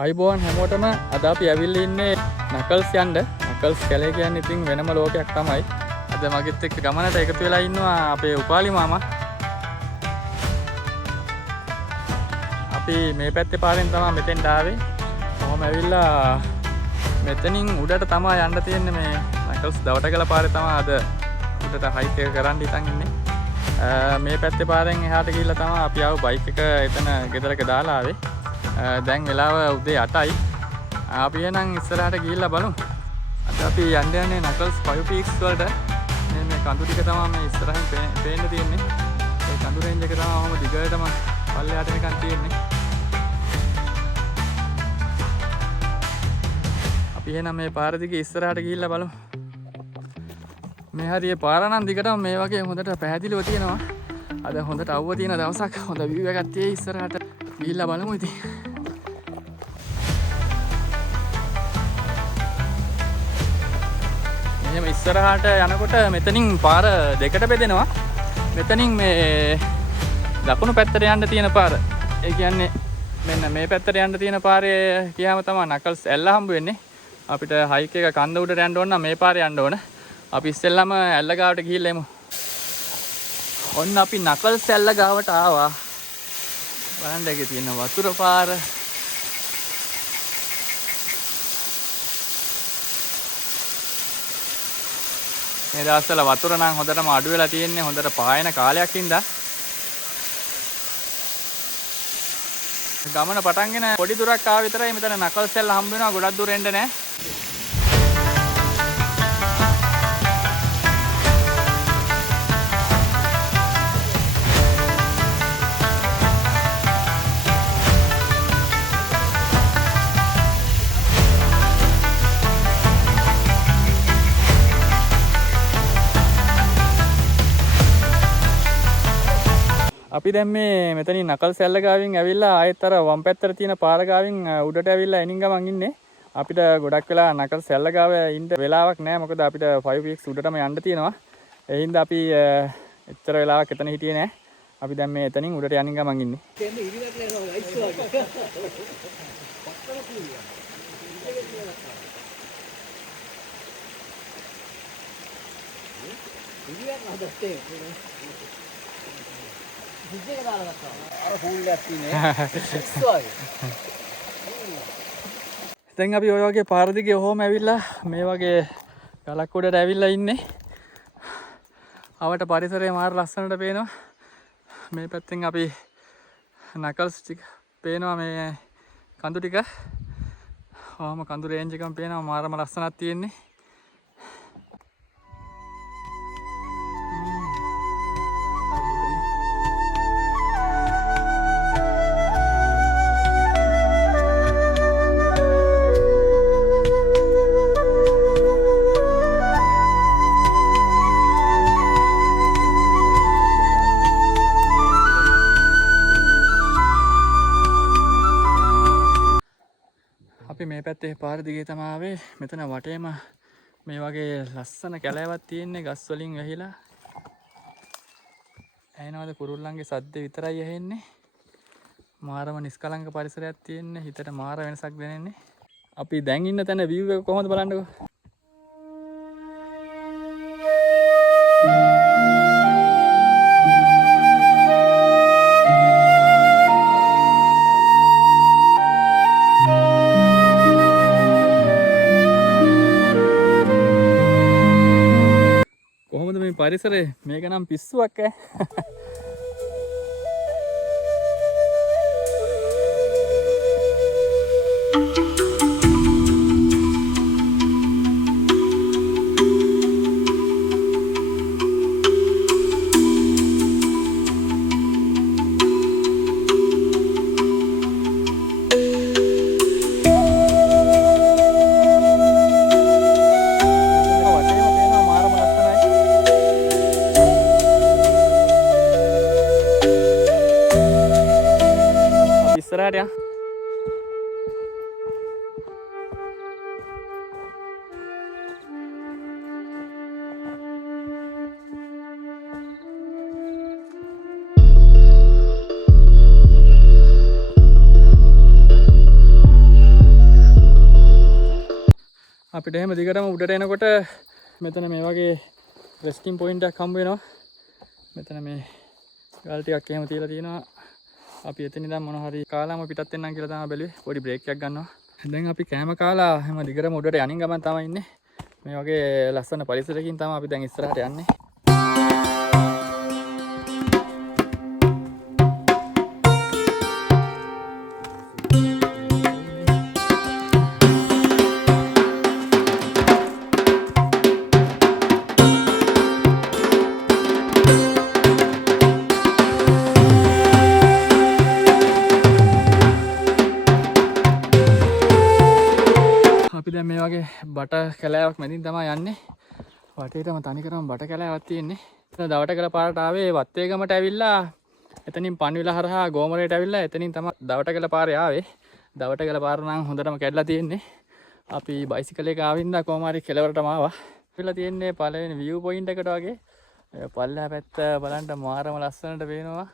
අයිබෝන් හැමෝටම අද අපි ඇවිල්ලා ඉන්නේ නකල්ස් යන්න. නකල්ස් කැලේ කියන්නේ ඉතින් වෙනම ලෝකයක් තමයි. අද මගෙත් එක්ක ගමනට එකතු වෙලා ඉන්නවා අපේ උපාලි මාමා. අපි මේ පැත්තේ පාරෙන් තමයි මෙතෙන්ට ආවේ. කොහොම ඇවිල්ලා මෙතනින් උඩට තමයි යන්න තියෙන්නේ. මේ නකල්ස් දවටගල පාරේ තමයි අද උඩට හයික් එක කරන්න හිතන් ඉන්නේ. මේ පැත්තේ පාරෙන් එහාට ගිහිල්ලා තමයි අපි ආව බයික් එක එතන ගෙදරක දාලා ආවේ. දැන් වෙලාව උදේ 8යි. අපි එහෙනම් ඉස්සරහට ගිහිල්ලා බලමු. අද අපි යන්නේ නකල්ස් 5 peaks වලට. මේ කඳු ටික තමයි මේ ඉස්සරහින් පේන්න තියෙන්නේ. ඒ කඳු රේන්ජ් එක තමයි ඔහොම දිගටම පල්ලෙහාට නිකන් තියෙන්නේ. අපි එහෙනම් මේ පාර දිගේ ඉස්සරහට ගිහිල්ලා බලමු. මේ හරිය පාර නම් දිගටම මේ වගේ හොඳට පැහැදිලිව තියෙනවා. අද හොඳට අවුව තියෙන දවසක්. හොඳ view එකක් තියෙයි ඉස්සරහට ගිහිල්ලා බලමු ඉතින්. එහෙම ඉස්සරහට යනකොට මෙතනින් පාර දෙකට බෙදෙනවා. මෙතනින් මේ දකුණු පැත්තට යන්න තියෙන පාර. ඒ කියන්නේ මෙන්න මේ පැත්තට යන්න තියෙන පාරේ ගියාම තමයි නකල්ස් ඇල්ල හම්බ වෙන්නේ. අපිට හයික් එක කන්ද උඩට යන්න ඕන නම් මේ පාරේ යන්න ඕන. අපි ඉස්සෙල්ලාම ඇල්ල ගාවට ගිහිල්ලා එමු. ඔන්න අපි නකල්ස් ඇල්ල ගාවට ආවා. බලන්න එකේ තියෙන වතුර පාර. මේ දවස්වල වතුර නම් හොඳටම අඩු වෙලා තියෙන්නේ. හොඳට පායන කාලයක් ඉඳලා. ගමන පටන්ගෙන පොඩි දුරක් ආව විතරයි මෙතන නකල්ස් ඇල්ල හම්බ වෙනවා. ගොඩක් දුර එන්න නෑ. අපි දැන් මේ මෙතනින් නකල්ස් ඇල්ල ගාවින් ඇවිල්ලා ආයෙත් අර වම් පැත්තට තියෙන පාර ගාවින් උඩට ඇවිල්ලා එනින් ගමන් ඉන්නේ. අපිට ගොඩක් වෙලා නකල්ස් ඇල්ල ගාව ඉන්න වෙලාවක් නැහැ. මොකද අපිට 5 weeks උඩටම යන්න තියෙනවා. ඒ හින්දා අපි එච්චර වෙලාවක් එතන හිටියේ නැහැ. අපි දැන් මේ එතනින් උඩට යනින් ගමන් ඉන්නේ. දැන් අපි ඔය වගේ පාර දිගේ ඔහොම ඇවිල්ලා මේ වගේ ගලක් උඩට ඇවිල්ලා ඉන්නේ. අවට පරිසරය මාර ලස්සනට පේනවා. මේ පැත්තෙන් අපි නකල්ස් ටික පේනවා. මේ කඳු ටික ඔහොම කඳු රේන්ජ් එකම පේනවා. මාරම ලස්සනක් තියෙන්නේ. මේ පැත්තේ පාර දිගේ තමයි ආවේ. මෙතන වටේම මේ වගේ ලස්සන කැලෑවක් තියෙන්නේ ගස් වලින් වැහිලා. ඇහෙනවද කුරුල්ලන්ගේ සද්ද විතරයි ඇහෙන්නේ. මාරම නිස්කලංක පරිසරයක් තියෙන්නේ. හිතට මාර වෙනසක් දැනෙන්නේ. අපි දැන් ඉන්න තැන view එක කොහොමද බලන්නකෝ. පරිසරේ මේක නම් පිස්සුවක් ඈ. ඉස්සරහට යන්න. අපිට එහෙම දිගටම උඩට එනකොට මෙතන මේ වගේ රෙස්ටිං පොයින්ට් එකක් හම්බ වෙනවා. මෙතන මේ ගල් ටිකක් එහෙම තියලා තියෙනවා. අපි එතන ඉඳන් මොන හරි කාලාම පිටත් වෙන්නම් කියලා තමයි බැලුවේ. පොඩි බ්‍රේක් එකක් ගන්නවා. දැන් අපි කෑම කාලා හැම දිගටම උඩට යනින් ගමන් තමයි ඉන්නේ. මේ වගේ ලස්සන පරිසරයකින් තමයි අපි දැන් ඉස්සරහට යන්නේ. අපි දැන් මේ වගේ බට කැලෑවක් මැදින් තමයි යන්නේ. වටේටම තනිකරම බට කැලෑවක් තියෙන්නේ. දවටගල පාරට ආවේ වත්තේගමට ඇවිල්ලා එතනින් පන්විල හරහා ගෝමරයට ඇවිල්ලා එතනින් තමයි දවටගල පාරේ ආවේ. දවටගල පාර නම් හොඳටම කැඩලා තියෙන්නේ. අපි බයිසිකල් එක ආවින්දා කොහොම හරි කෙලවරටම ආවා. ඉතලා තියෙන්නේ පළවෙනි view point එකට වගේ. පල්ලෙහා පැත්ත බලන්න මාරම ලස්සනට පේනවා.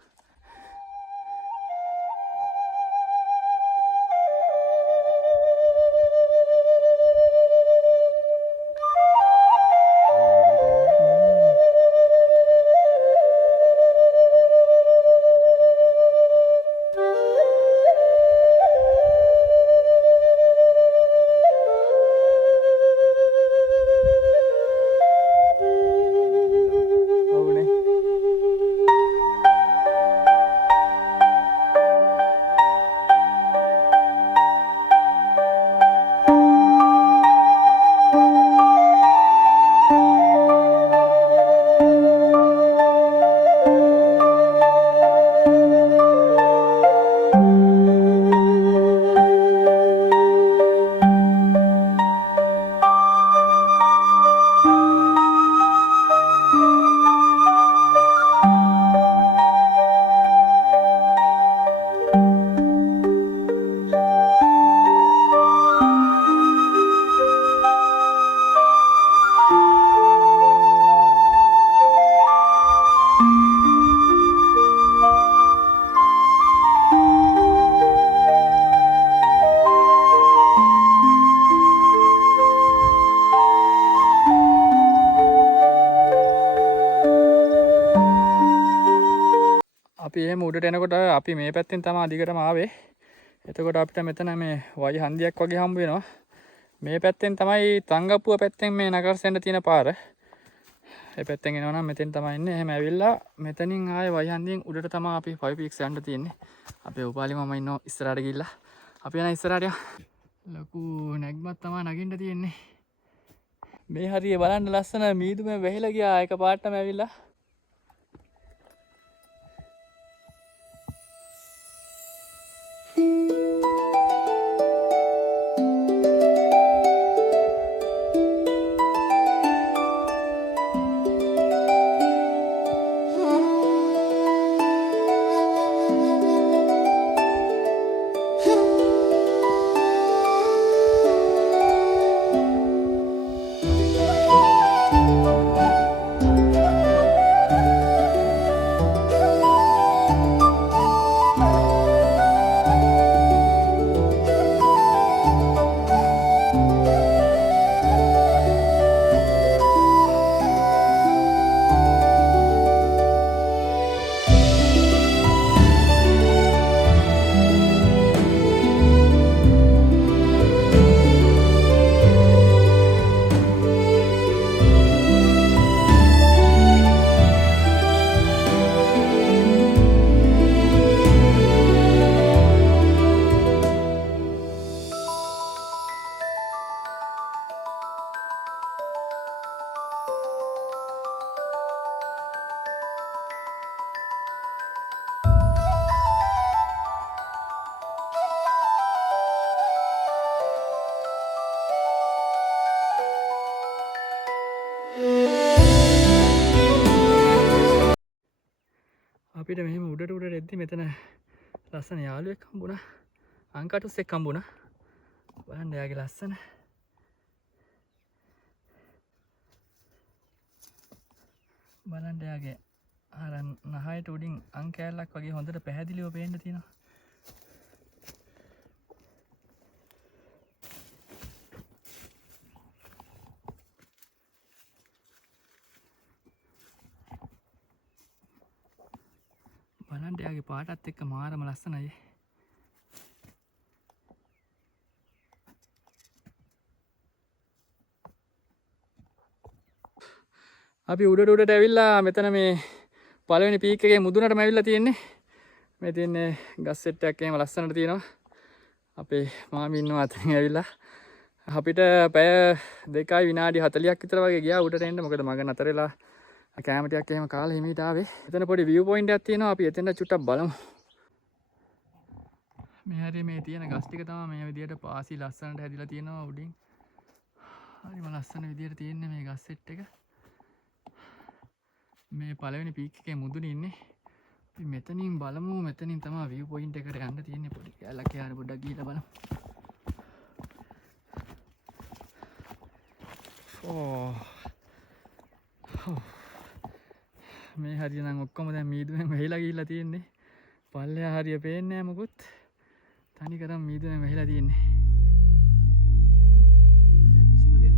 අපි එහෙම උඩට එනකොට අපි මේ පැත්තෙන් තමයි අධිකටම ආවේ. එතකොට අපිට මෙතන මේ වයි හන්දියක් වගේ හම්බ වෙනවා. මේ පැත්තෙන් තමයි තංගප්පුව පැත්තෙන් මේ නගරසෙන්ට තියෙන පාර. ඒ පැත්තෙන් එනවා නම් මෙතෙන් තමයි ඉන්නේ. එහෙම ඇවිල්ලා මෙතනින් ආයේ වයි හන්දියෙන් උඩට තමයි අපි 5 peaks යන්න තියෙන්නේ. අපේ උපාලි මම ඉන්නවා ඉස්සරහට ගිහිල්ලා. අපි යන ඉස්සරහට ලොකු නැග්මක් තමයි නගින්න තියෙන්නේ. මේ හරිය බලන්න ලස්සන මීදුමෙන් වැහිලා ගියා එක පාටම ඇවිල්ලා. අපිට මෙහෙම උඩට එද්දි මෙතන ලස්සන යාළුවෙක් හම්බුණා. අංකටුස් එක්ක හම්බුණා. බලන්න එයාගේ ලස්සන. බලන්න එයාගේ අර නහයට උඩින් අං කෑල්ලක් වගේ හොඳට පැහැදිලිව පේන්න තියෙනවා. පේන්ට් එකගේ පාටත් එක්ක මාරම ලස්සනයි. අපි උඩට ඇවිල්ලා මෙතන මේ පළවෙනි පීක් එකේ මුදුනටම ඇවිල්ලා තියෙන්නේ. මේ තියෙන්නේ ගස් සෙට් එකක් එහෙම ලස්සනට තියෙනවා. අපේ මාමි ඉන්නවා අතනින් ඇවිල්ලා. අපිට පැය 2යි විනාඩි 40ක් විතර වගේ ගියා උඩට එන්න. මොකද මග නතර වෙලා කැම ටිකක් එහෙම කාලා හිමීට ආවේ. එතන පොඩි view point එකක් තියෙනවා. අපි එතෙන්ට චුට්ටක් බලමු. මේ හරිය මේ තියෙන ගස් ටික තමයි මේ විදියට පාසි ලස්සනට හැදිලා තියෙනවා උඩින්. හරිම ලස්සන විදියට තියෙන්නේ මේ ගස් සෙට් එක. මේ පළවෙනි පීක් එකේ මුදුනේ ඉන්නේ. අපි මෙතනින් බලමු. මෙතනින් තමයි view point එකට යන්න තියෙන්නේ. පොඩි කැලක් යාර පොඩ්ඩක් ගිහලා බලමු. මේ හරිය නම් ඔක්කොම දැන් මීදුමෙන් වැහිලා ගිහිල්ලා තියෙන්නේ. පල්ලෙහා හරිය පේන්නේ නැහැ මොකුත්. තනි කරම් මීදුමෙන් වැහිලා තියෙන්නේ. කිසිම දෙයක්.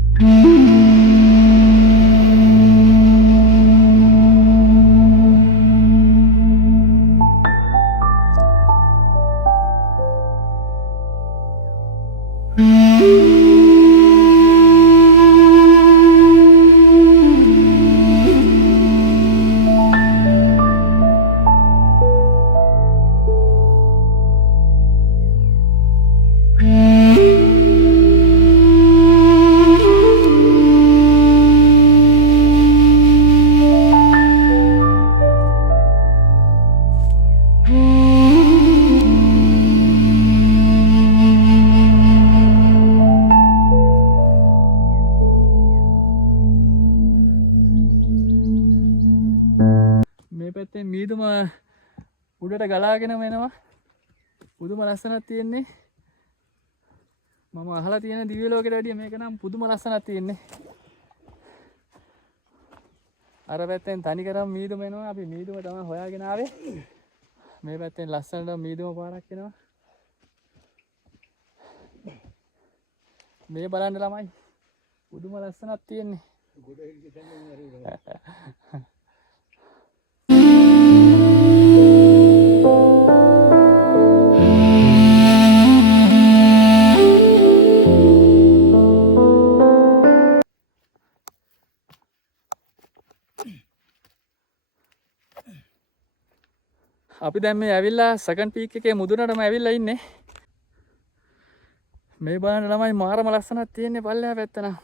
මීදුම උඩට ගලාගෙනම එනවා. පුදුම ලස්සනක් තියෙන්නේ. මම අහලා තියෙන දිව්‍ය ලෝකෙට වැඩිය මේක නම් පුදුම ලස්සනක් තියෙන්නේ. අර පැත්තෙන් තනි කරම මීදුම එනවා. අපි මීදුම තමයි හොයාගෙන ආවේ. මේ පැත්තෙන් ලස්සනට මීදුම පාරක් එනවා. මේ බලන්න ළමයි. පුදුම ලස්සනක් තියෙන්නේ. අපි දැන් මේ ඇවිල්ලා සෙකන්ඩ් පීක් එකේ මුදුනටම ඇවිල්ලා ඉන්නේ. මේ බලන්න ළමයි මාරම ලස්සනක් තියෙන්නේ පල්ලෙහා පැත්ත නම්.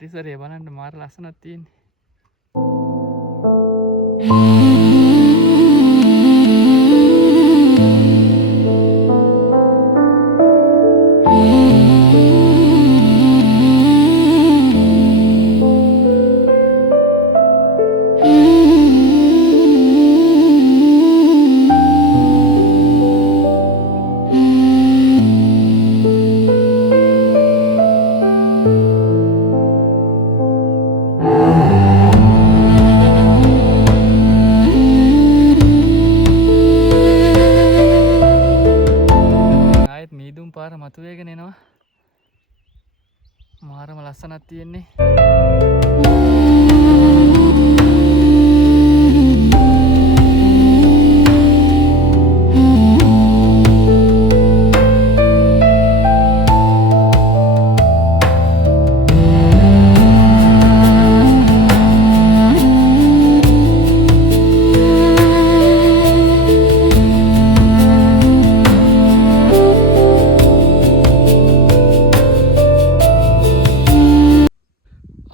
පරිසරය බලන්න මාර ලස්සනක් තියෙන්නේ. මතුවේගෙන එනවා. මාරම ලස්සනක් තියෙන්නේ.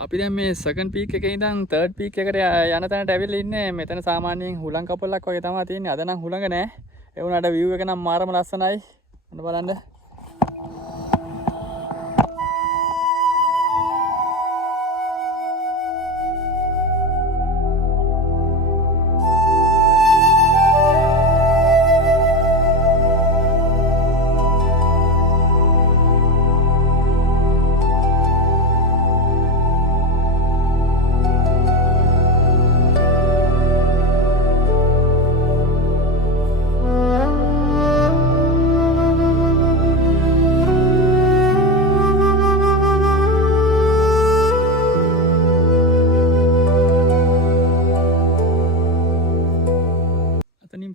අපි දැන් මේ සෙකන්ඩ් පීක් එකේ ඉඳන් තර්ඩ් පීක් එකට යන තැනට ඇවිල්ලා ඉන්නේ. මෙතන සාමාන්‍යයෙන් හුලං කපලක් වගේ තමයි තියෙන්නේ. අද නම් හුලඟ නෑ. ඒ වුණාට view එක නම් මාරම ලස්සනයි. ඔන්න බලන්න.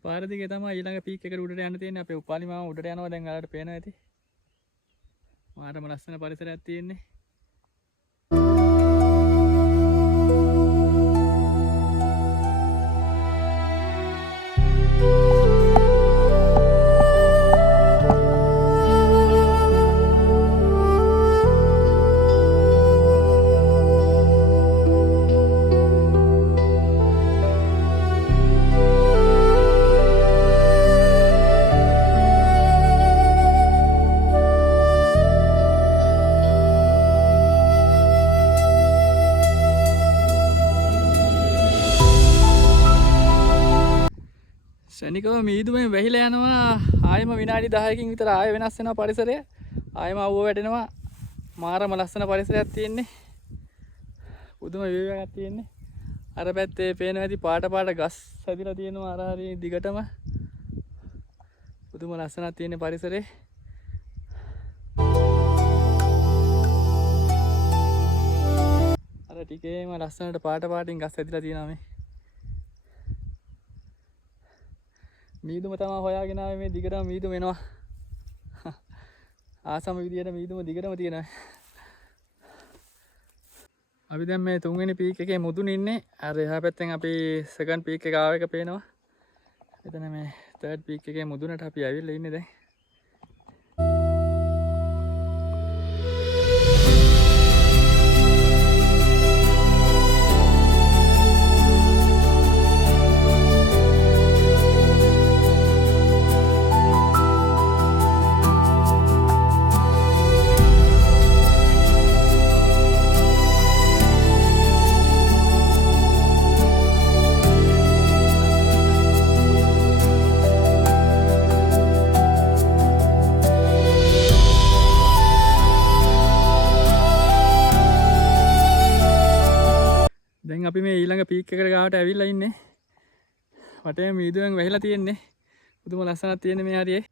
පාර දිගේ තමයි ඊළඟ පීක් එකට උඩට යන්න තියෙන්නේ. අපේ උපාලි මාම උඩට යනවා. දැන් ඔයාලට පේනවා ඇති. මාරම ලස්සන පරිසරයක් තියෙන්නේ. ශනිකව මීදුමෙන් වැහිලා යනවා. ආයෙම විනාඩි 10කින් විතර ආයෙ වෙනස් වෙනවා පරිසරය. ආයෙම අවුව වැටෙනවා. මාරම ලස්සන පරිසරයක් තියෙන්නේ. පුදුම view එකක් තියෙන්නේ. අර පැත්තේ පේනවා ඇති පාට ගස් හැදිලා තියෙනවා අර හරිය දිගටම. පුදුම ලස්සනක් තියෙන පරිසරේ. අර ටිකේම ලස්සනට පාටින් ගස් හැදිලා තියෙනවා මේ. මීදුම තමයි හොයාගෙන ආවේ මේ දිගටම මීදුම එනවා. ආසම විදියට මීදුම දිගටම තියෙනවා. අපි දැන් මේ තුන්වෙනි පීක් එකේ මුදුනේ ඉන්නේ. අර එහා පැත්තෙන් අපි සෙකන්ඩ් පීක් එක ආව එක පේනවා. එතන මේ තර්ඩ් පීක් එකේ මුදුනට අපි ඇවිල්ලා ඉන්නේ දැන්. දැන් අපි මේ ඊළඟ පීක් එකට ගාවට ඇවිල්ලා ඉන්නේ. වටේ මීදුවෙන් වැහිලා තියෙන්නේ. පුදුම ලස්සනක් තියෙන්නේ මේ හරියේ.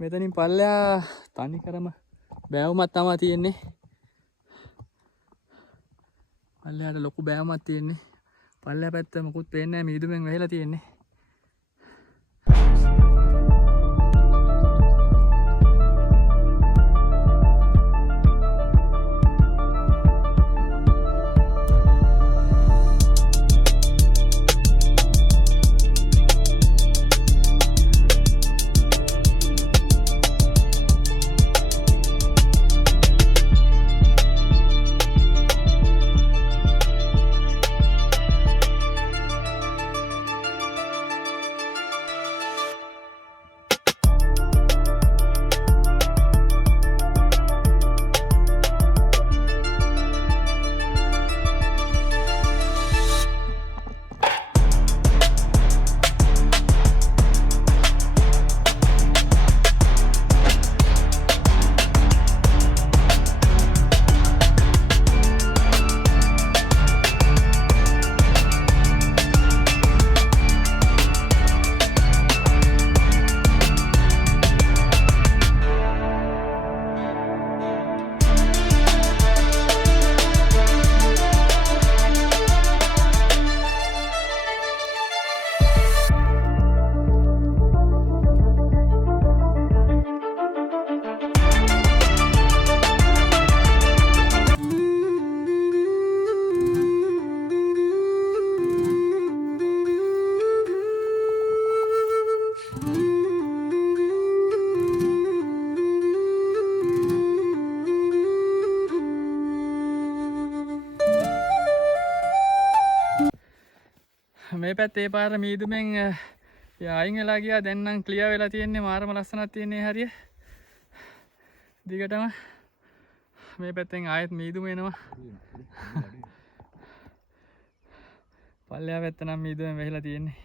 මෙතනින් පල්ලෙහා තනි කරම බෑවුමක් තමයි තියෙන්නේ. පල්ලෙහාට ලොකු බෑවුමක් තියෙන්නේ. පල්ලෙහා පැත්ත මොකුත් පේන්නේ නැහැ. මීදුමෙන් වැහිලා තියෙන්නේ. මේ පැත්තේ පාර මීදුමෙන් අයින් වෙලා ගියා. දැන් නම් ක්ලියර් වෙලා තියෙන්නේ. මාරම ලස්සනක් තියෙන්නේ හරිය. දිගටම මේ පැත්තෙන් ආයෙත් මීදුම එනවා. පල්ලෙහා පැත්ත නම් මීදුමෙන් වැහිලා තියෙන්නේ.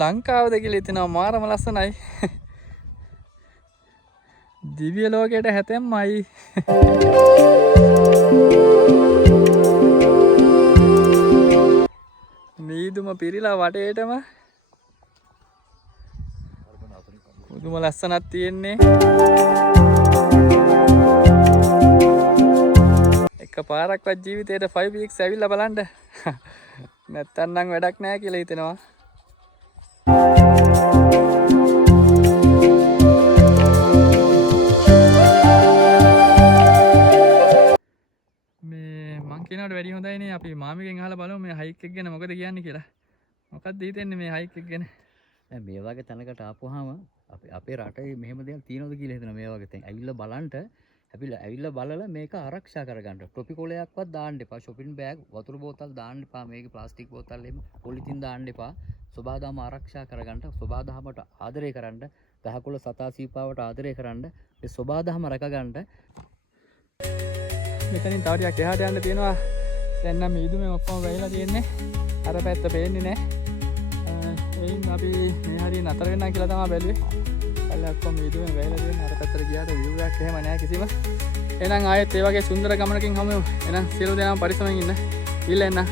ලංකාවද කියලා හිතෙනවා මාරම ලස්සනයි. දිව්‍ය ලෝකයට හැතැම්මයි. මීදුම පිරීලා වටේටම පුදුම ලස්සනක් තියෙන්නේ. එක පාරක්වත් ජීවිතේට 5 weeks ඇවිල්ලා බලන්න. නැත්තම් නම් වැඩක් නැහැ කියලා හිතෙනවා. මං කියනවට වැඩි හොඳයිනේ අපි මාමිගෙන් අහලා බලමු මේ හයික් එක ගැන මොකද කියන්නේ කියලා. මොකක්ද හිතෙන්නේ මේ හයික් එක ගැන? දැන් මේ වගේ තැනකට ආපුවාම අපේ රටේ මෙහෙම දෙයක් තියෙනවද කියලා හිතනවා මේ වගේ තැන්. ඇවිල්ලා බලන්න ඇවිල්ලා බලලා මේක ආරක්ෂා කරගන්න. ටොපි කොලයක්වත් දාන්න එපා. shopping bag වතුර බෝතල් දාන්න එපා. මේකේ ප්ලාස්ටික් බෝතල් එහෙම පොලිතින් දාන්න එපා. සබාදම ආරක්ෂා කරගන්න. සබාදමට ආදරය කරන්න. ගහකොළ සතා සීපාවට ආදරය කරන්න. මේ සබාදම රැකගන්න. මෙතනින් තව ටිකක් එහාට යන්න තියෙනවා. දැන් නම් මීදුමෙන් ඔක්කොම වැහිලා තියෙන්නේ. අර පැත්ත පේන්නේ නැහැ. එයින් අපි මේ හරිය නතර වෙන්න කියලා තමයි බැලුවේ. කල්ලා ඔක්කොම මීදුමෙන් වැහිලා තියෙන්නේ. අර පැත්තට ගියාට view එකක් එහෙම නැහැ කිසිම. එහෙනම් ආයෙත් ඒ වගේ සුන්දර ගමනකින් හමු. එහෙනම් සියලු දෙනාම පරිස්සමෙන් ඉන්න. ඉල්ල එන්න.